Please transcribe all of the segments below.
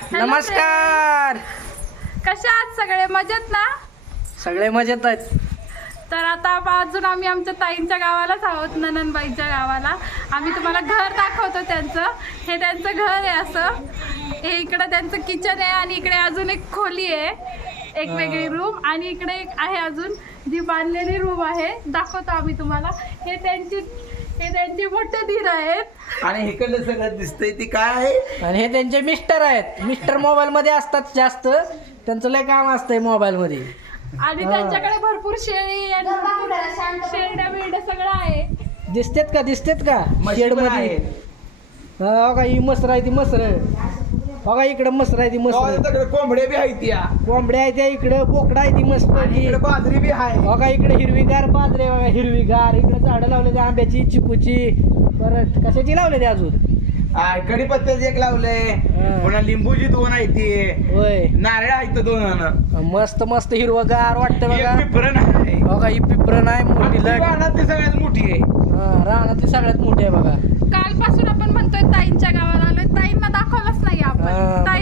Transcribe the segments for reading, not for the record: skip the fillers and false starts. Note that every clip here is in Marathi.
नमस्कार. कशा आहात सगळे? मजेत ना? सगळे मजेत आहेत. तर आता अजून आम्ही आमच्या ताईंच्या गावालाच आहोत, ननंदबाईच्या गावाला. आम्ही तुम्हाला घर दाखवतो त्यांचं. हे त्यांचं घर आहे असं. हे इकडं त्यांचं किचन आहे आणि इकडे अजून एक खोली आहे, एक वेगळी रूम, आणि इकडे एक आहे अजून जी बांधलेली रूम आहे. दाखवतो आम्ही तुम्हाला. हे त्यांचे मोठे धीर आहेत आणि इकडलं सगळं दिसतंय ती काय आहे. आणि हे त्यांचे मिस्टर आहेत. मिस्टर मोबाईल मध्ये असतात जास्त, त्यांचं लय काम असतंय मोबाईल मध्ये. आणि त्यांच्याकडे भरपूर शेळी आणि शेरड्या बिरड्या सगळं आहे. दिसतेत का म्हशी शेड पण मध्ये? आहेत. हो का, ही मसर आहे ती मसर. हो का, इकडं मसर आहे ती मसर. तिकडे कोंबड्या बी आहेत या, कोंबड्या आहे त्या, इकडं बोकडा आहे ती मस्त. इकडे बाजरी बी आहे. हो का, इकडे हिरवीगार बाजरे बघा, हिरवीगार. इकडे झाडं लावले आंब्याची, चिकूची, परत कशाची लावले ते अजून. कडीपत्त्याचं एक लावलंय, पुन्हा लिंबूची 2 आहेत ती, होय. नारळ आहेत 2. मस्त मस्त हिरवगार वाटतं बघा. पिपरण आहे. हो का, ही पिपरण आहे मोठी लग. रानात ती सगळ्यात मोठी आहे. रानातली सगळ्यात मोठी आहे बघा. कालपासून आपण म्हणतोय ताईंच्या गावाला आलोय. ताईंना दाखवलंच नाही आपण. ताई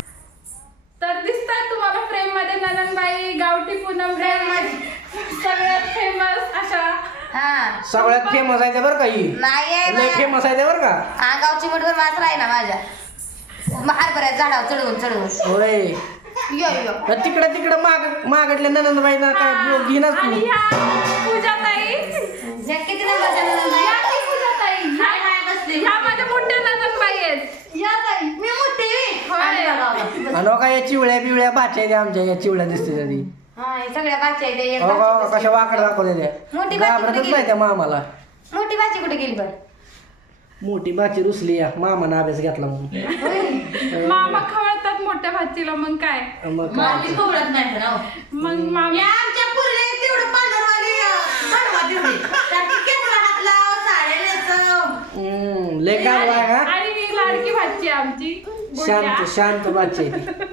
तर दिसतात तुम्हाला फ्रेम मध्ये ननंदबाई, गावठी पूनमबाई, सगळ्यात फेमस अशा. सगळ्यात फेमस आहे ते बरं का, ही लय फेमस आहे ते बरं का. गावची मुठभर मात्र आहे ना माझ्या हरभऱ्या झाडावर चढवून होय. यो यो तिकडं मागटल्या ननंदबाईंना काय घेणार तू. आणि ह्या पूजाताई, किती नंबरच्या नंदनबाई? ह्या ती पूजाताई, ह्या माझ्या मोठ्या ननंदबाई आहेत. या ताई, मी मोठी होय. आणि हो का, या चिवळ्या बिवळ्या बाच्या आहेत आमच्या, या चिवळ्या दिसते तरी. हा हे सगळ्या भाची आहेत, एक हो भाची का, बसली. कशा वाकड दाखवलेल्या. मोठी बाची कुठे घाबरतच गेली? नाही त्या मामाला. मोठी भाची कुठे गेली बरं? मोठी बाची रुसली या मामानं अभ्यास घेतला म्हणून. मामा खवळतात मोठ्या भाचीला, मग काय. मग काय. खवळत नाही तर, हो. मग मामा आमच्या पुरले तेवढं पांढरवाली बनवा तेवढी. त्याची केवढा हात लाव, साड्या नेसव. लय काम आहे का. आणि ही लाडकी भाची आहे आमची गुड्या. शांत बाची आहे ती.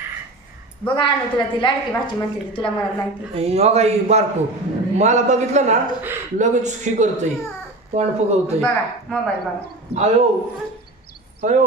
बघा ना, तुला ती लाडकी भाची म्हणते ती, तुला म्हणत नाही ती. हो का, ही बारको मला बघितलं ना लगेच ही करतोय, तोंड फुगवतोय. बघा मोबाईल बघा, अयो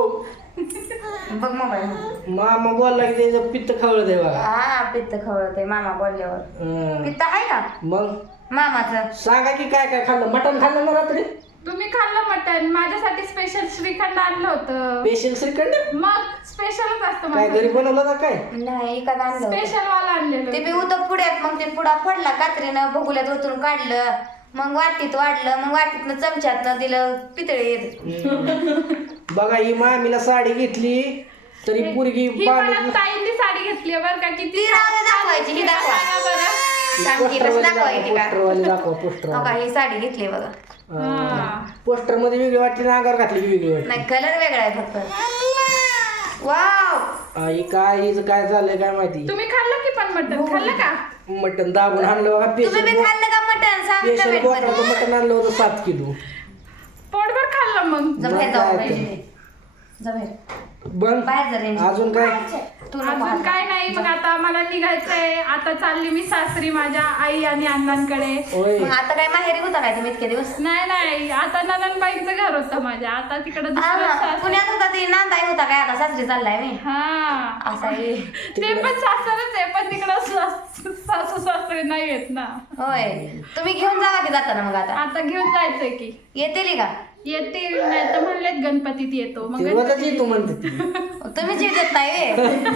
बघ मोबाईल. मामा बोलला की त्याचं पित्त खवळत आहे बघा. हा पित्त खवळत आहे मामा बोलल्यावर. पित्त आहे का मग मामाचं? सांगा की काय काय खाल्लं. मटण खाल्लं ना रात्री? तुम्ही खाल्लं मटण. माझ्यासाठी स्पेशल श्रीखंड आणलं होतं. स्पेशल श्रीखंड? मग स्पेशलच असतं काय घरी बनवलं का काय? नाही एका आणलं होतं. स्पेशल वाला आणलेलं. ते मी होतं पुढ्यात, मग ते पुढा फोडला कात्रीनं, बघुल्यात ओतून काढलं, मग वाटीत वाढलं, मग वाटीतनं चमच्यातनं दिलं पितळे येत. बघा, ही मामीला साडी घेतली तरी पोरगी ही मला ताईंनी साडी घेतली बरं का. किती ती राहू दे, दाखवायची, ही दाखवा. सांगा बरं. सांग की कसं दाखवायची का? पोस्टरवाली दाखवा. पोस्टर हो का, ही साडी घेतली बघा. पोस्टर मध्ये वेगळी वाटते ना अंगावर घातली की वेगळी वाटते. नाही कलर वेगळा आहे फक्त. वाव, आई काय हिचं काय झालंय काय माहिती. तुम्ही खाल्लं की पण मटण खाल्लं का? मटण दाबून आणलं बघा. तुम्ही बी स्पेशल खाल्लं का मटण? सांग स्पेशल कमेंट मध्ये. बोकडाचं मटण आणलं होतं 7 किलो. पोटभर खाल्लं मग. जा बाहेर मग जाऊ काय पाहिजे. जा बाहेर. बन बाहेर जा रेंज. अजून काय. तू नको अजून हात. काय नाही. मग आता मला निघायचंय. आता चालली मी सासरी माझ्या आई आणि अण्णांकडे. होय. मग आता काय माहेरी होता काय तुम्ही इतके दिवस? नाही आता ननंदबाईंचं घर होतं माझ्या. आता तिकडे दुसरं सासर. पुण्यात होता ती नांदाई होता काय, आता सासरी चाललाय मी. हा असं आहे. ते पण सासरच आहे, पण तिकडं सासू सासरे नाही येत ना. होय, तुम्ही घेऊन जावा की जाताना मग आता. आता घेऊन जायचंय की. येतील का? येतील नाही तर म्हणलेत गणपतीत येतो. मग ते रोजच येतो म्हणते ती. तुम्ही जीव देत नाही व्हय?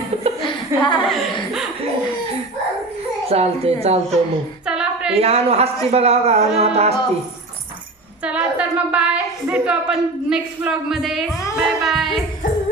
चालतंय मग. चला हे फ्रेंड, आणू हसती बघा बघा. आणू आता हसती. चला तर मग बाय. भेटू आपण नेक्स्ट ब्लॉग मध्ये. Bye bye.